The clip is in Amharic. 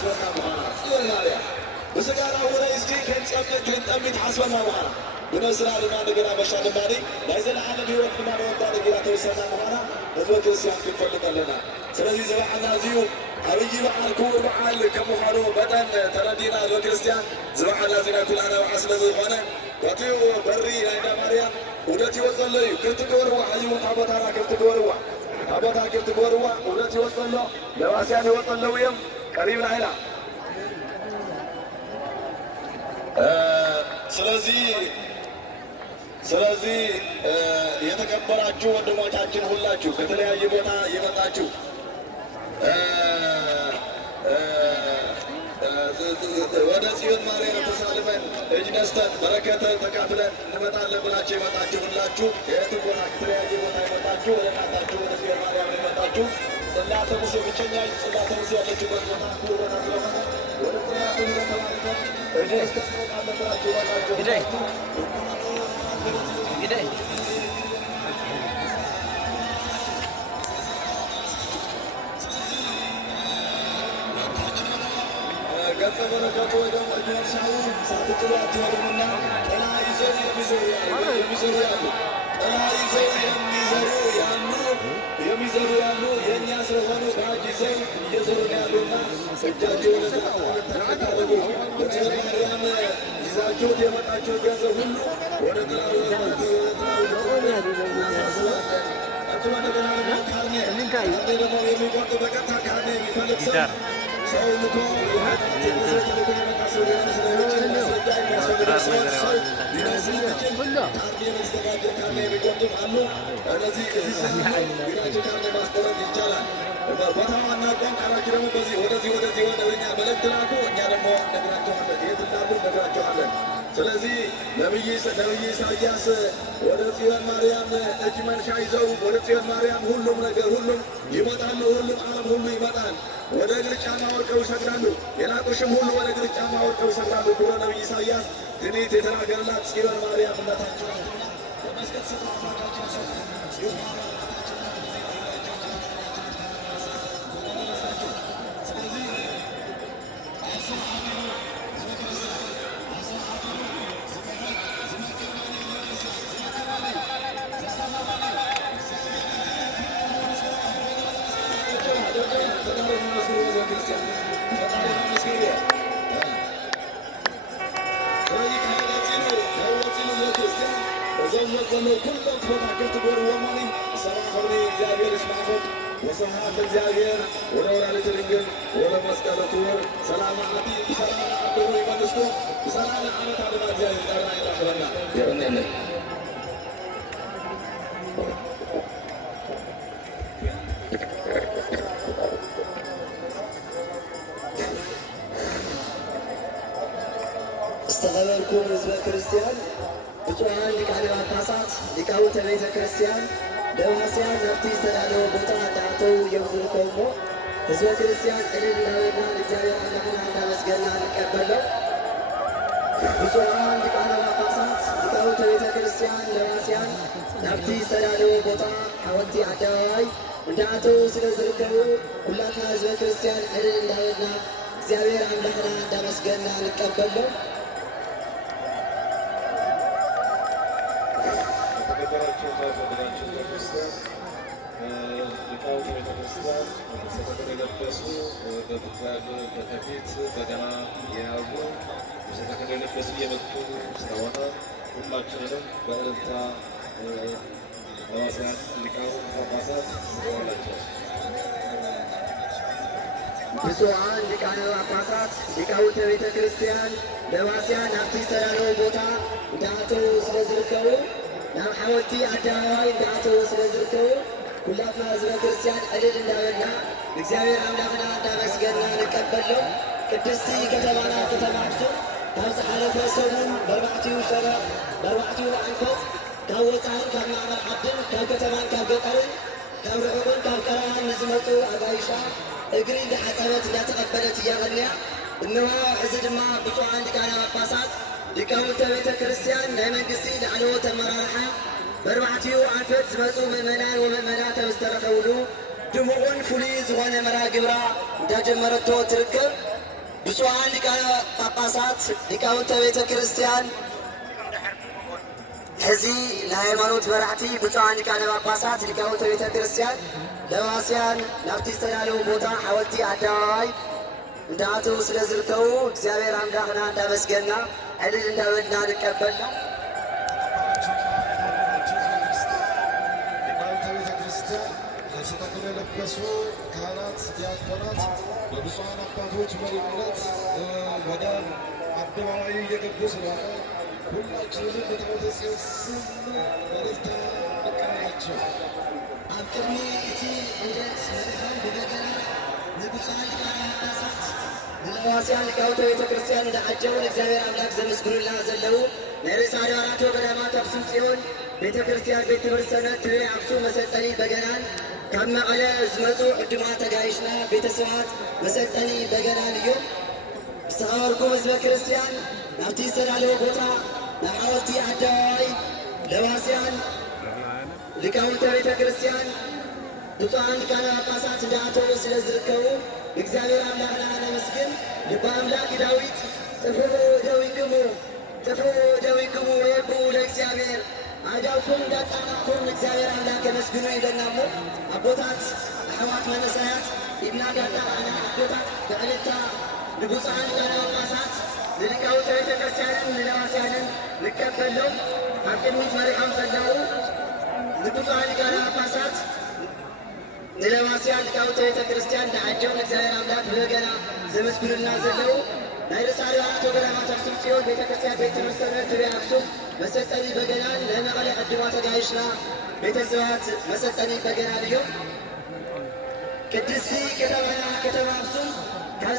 حسبنا معنا صير ماريا بس قال أول يسكي كان تمت حسبنا معنا بنسرع لما نقرأ بشار المالي لا يزال العالم في وقت ما نوضع نقرأ توسلنا معنا هذا كريستيان كيف فلت لنا سلازي زبعنا زيو أبيجي بعال كور بعال كم خالو بدن تردينا هذا كريستيان زبعنا زينا كل أنا وحسن زبعنا وتيو بري هيدا ماريا ودتي وصل لي كنت تقولوا عيون أبوتها كنت تقولوا أبوتها كنت تقولوا ودتي وصل له لواسيان وصل له ويم قريب العيلة ስለዚህ የተከበራችሁ ወንድሞቻችን ሁላችሁ ከተለያየ ቦታ የመጣችሁ ወደ ጽዮን ማርያም ተሳልመን እጅ ነስተን በረከተ ተካፍለን እንመጣለን ብላችሁ የመጣችሁ ሁላችሁ የትም ቦታ ከተለያየ ቦታ የመጣችሁ ወደ እናታችሁ ወደ ጽዮን ማርያም የመጣችሁ ጽላተ ሙሴ ብቸኛ ጽላተ ሙሴ ያለችበት ቦታ ቦታ ስለሆነ ወደ ጽላተ ሙሴ ተባርከን እጅ ነስተን እንመጣለን ብላችሁ የመጣችሁ Gede. ገጸ በረከቱ ወደ መድረሻው ሳትጥሏቸው ያሉና ጥላ ይዘው የሚዘሩ ያሉ ጥላ ይዘው የሚዘሩ ያሉ የእኛ ስለሆኑ ባጅ ይዘው እየዘሩ ያሉና እጃቸውን ተቃረቡ በጽዮን ማርያም ይዛችሁት የመጣችሁ ገንዘብ ሁሉ ወደ ጥላው ደግሞ የሚቆርጥ በቀጥታ ካርኔ የሚፈልግ ሰው ልኮ ቦታው አናውቀውም ካላችሁ ደግሞ በዚህ ወደዚህ ወደ እኛ መልእክት ላኩ። እኛ ደግሞ ነግራችኋለን፣ የት እንዳሉ ነግራችኋለን። ስለዚህ ነቢይ ኢሳያስ ወደ ጽዮን ማርያም እጅ መንሻ ይዘው ወደ ጽዮን ማርያም ሁሉም ነገር ሁሉም ይመጣሉ። ሁሉም ዓለም ሁሉ ይመጣል። ወደ እግር ጫማ ወድቀው ይሰግዳሉ። የናቁሽም ሁሉ ወደ እግር ጫማ ወድቀው ይሰግዳሉ ብሎ ነቢይ ኢሳያስ ትንቢት የተናገረላት ጽዮን ማርያም እናታችን ናትና በመስቀል ስር አምላካችን ጽዮን وصحاب እግዚአብሔር ወደ ወላዲተ ድንግል ወደ መስቀሉ ክቡር ሰላም አቲ ሰላም አብሩ ይመልስኩ ሰላም ዓመት አድማ እግዚአብሔር ዳራ ይራከበና የበነነ استغفركم ሕዝበ ክርስቲያን ብፁዓን ሊቃነ ጳጳሳት ሊቃውንተ ቤተ ክርስቲያን ደዋሲያን ነፍቲ ዝተዳለወ ቦታ ዳተው የምዝርከሞ ሕዝበ ክርስቲያን ዕልል እንዳበልና እግዚአብሔር አምላክን እንዳመስገና እንቀበለው። ብፁዓን ሊቃነ ጳጳሳት ሊቃውንተ ቤተ ክርስቲያን ደዋሲያን ነፍቲ ዝተዳለወ ቦታ ሓወልቲ አደባባይ እንዳተው ስለዝርከቡ ሁላትና ሕዝበ ክርስቲያን ዕልል እንዳበልና እግዚአብሔር አምላክና እንዳመስገና እንቀበለው። ሊቃውንተ ቤተ ክርስቲያን ሰተት የለበሱ በፊት በገና የያዙ ሰተት የለበሱ እየመጡ ስለሆነ ሁላችንንም በእልልታ ደዋሲያን ሊቃውንት ጳጳሳት ዋላቸው። ብፁዓን ሊቃነ ጳጳሳት ሊቃውንተ ቤተ ክርስቲያን ደዋሲያን ኣብቲ ዝተዳለወ ቦታ እንዳኣተው ስለዝርከቡ ናብ ሓወልቲ አደባባይ እንዳኣተው ስለዝርከቡ ሁላትና ሕዝበ ክርስቲያን ዕልል እንዳበልና እግዚአብሔር አምላክና እንዳመስገና እንቀበለው። ቅድስቲ ከተማና ከተማ አክሱም ካብ ዝሓለፈ ሰሙን በርባዕትዩ ሸነኽ በርባዕትዩ አንፈት ካብ ወፃኢን ካብ ማእኸል ዓድን ካብ ከተማን ካብ ገጠርን ካብ ርሑቅን ካብ ቀረባን ንዝመፁ ኣጋይሻ እግሪ እንዳሓፀበት እንዳተቐበለት እያቐንያ እንሆ ሕዚ ድማ ብፁዓን ሊቃነ ጳጳሳት ሊቃውንተ ቤተ ክርስቲያን ናይ መንግስቲ ላዕለዎት ኣመራርሓ በርባዕትዩ አንፈት ዝመፁ ምእመናን ወምእመናት ኣብ ዝተረኸብሉ ድሙቕን ፍሉይ ዝኾነ መርሃ ግብራ እንዳጀመረቶ ትርከብ። ብፁዓን ሊቃነ ጳጳሳት ሊቃውንተ ቤተ ክርስቲያን ሕዚ ንሃይማኖት መራሕቲ ብፁዓን ሊቃነ ጳጳሳት ሊቃውንተ ቤተ ክርስቲያን ደዋስያን ናብቲ ዝተዳለዉ ቦታ ሓወልቲ ኣደባባይ እንዳኣተዉ ስለ ዝርከቡ እግዚአብሔር አምላክና እንዳመስገንና ዕልል እንዳበልና ንቀበል ነው። ሊቃውንተ ቤተ ክርስቲያን ልብሰ ተክህኖ የለበሱ ካህናት፣ ዲያቆናት በብፁዓን አባቶች መሪነት ወደ አደባባዩ እየገቡ ስለሆነ ሁላችንም በታቦተ ጽዮን ስም በእልልታ እንቀበላቸው። ኣብ ቅድሚ እቲ ዑደት መድረኽ ብበገና ንብፁዓን ሊቃነ ጳጳሳት ንለዋስያን ሊቃውንተ ቤተ ክርስቲያን እንዳዓጀቡ ንእግዚአብሔር አምላክ ዘመስግኑላ ዘለዉ ናይ ርእሰ ኣድባራት ወገዳማት ኣክሱም ጽዮን ቤተ ክርስቲያን ቤት ትምህርቲ ሰንበት ትቤ ኣክሱም መሰልጠኒ በገናን ካብ መቐለ ዝመፁ ዕዱማት ተጋይሽና ቤተሰባት መሰልጠኒ በገናን እዮም። ዝተኸበርኩም ህዝበ ክርስቲያን ናብቲ ዝተዳለወ ቦታ ናብ ሓወልቲ ኣደባባይ ለዋስያን ሊቃውንተ ቤተ ክርስቲያን ብፁዓን ሊቃነ ጳጳሳት እንዳኣተዉ ስለ ዝርከቡ እግዚአብሔር አምላክና ነመስግን። ልበ አምላክ ዳዊት ጥፉ ደዊክሙ ወየብኡ ለእግዚአብሔር አዳውኩም እንዳጣማኩም እግዚአብሔር አምላክ መስግኑ ይለናሞ። አቦታት አሕዋት መነሳያት ኢድና ዳጣማና አቦታት በዕልልታ ንብፁዓን ሊቃነ ጳጳሳት ንሊቃውንተ ቤተ ክርስቲያንን ንለዋስያንን ንቀበሎም ኣብ ቅድሚት መሪሖም ዘለዉ ንብፁዓን ሊቃነ ጳጳሳት ንለዋስያን ሊቃውንተ ቤተ ክርስቲያን እንዳዓጀቡ ንእግዚአብሔር አምላክ በበገና ዘመስግኑልና ዘለዉ ናይ ርእሰ ኣድባራት ወገዳማት ኣክሱም ጽዮን ቤተ ክርስቲያን ቤት ትምህርቲ ሰንበት ትቤ ኣክሱም መሰልጠኒ በገናን ንመቐለ ዕዱማት ተጋይሽና ቤተሰባት መሰልጠኒ በገናን እዮም። ቅድስቲ ከተማና ከተማ ኣክሱም ካብ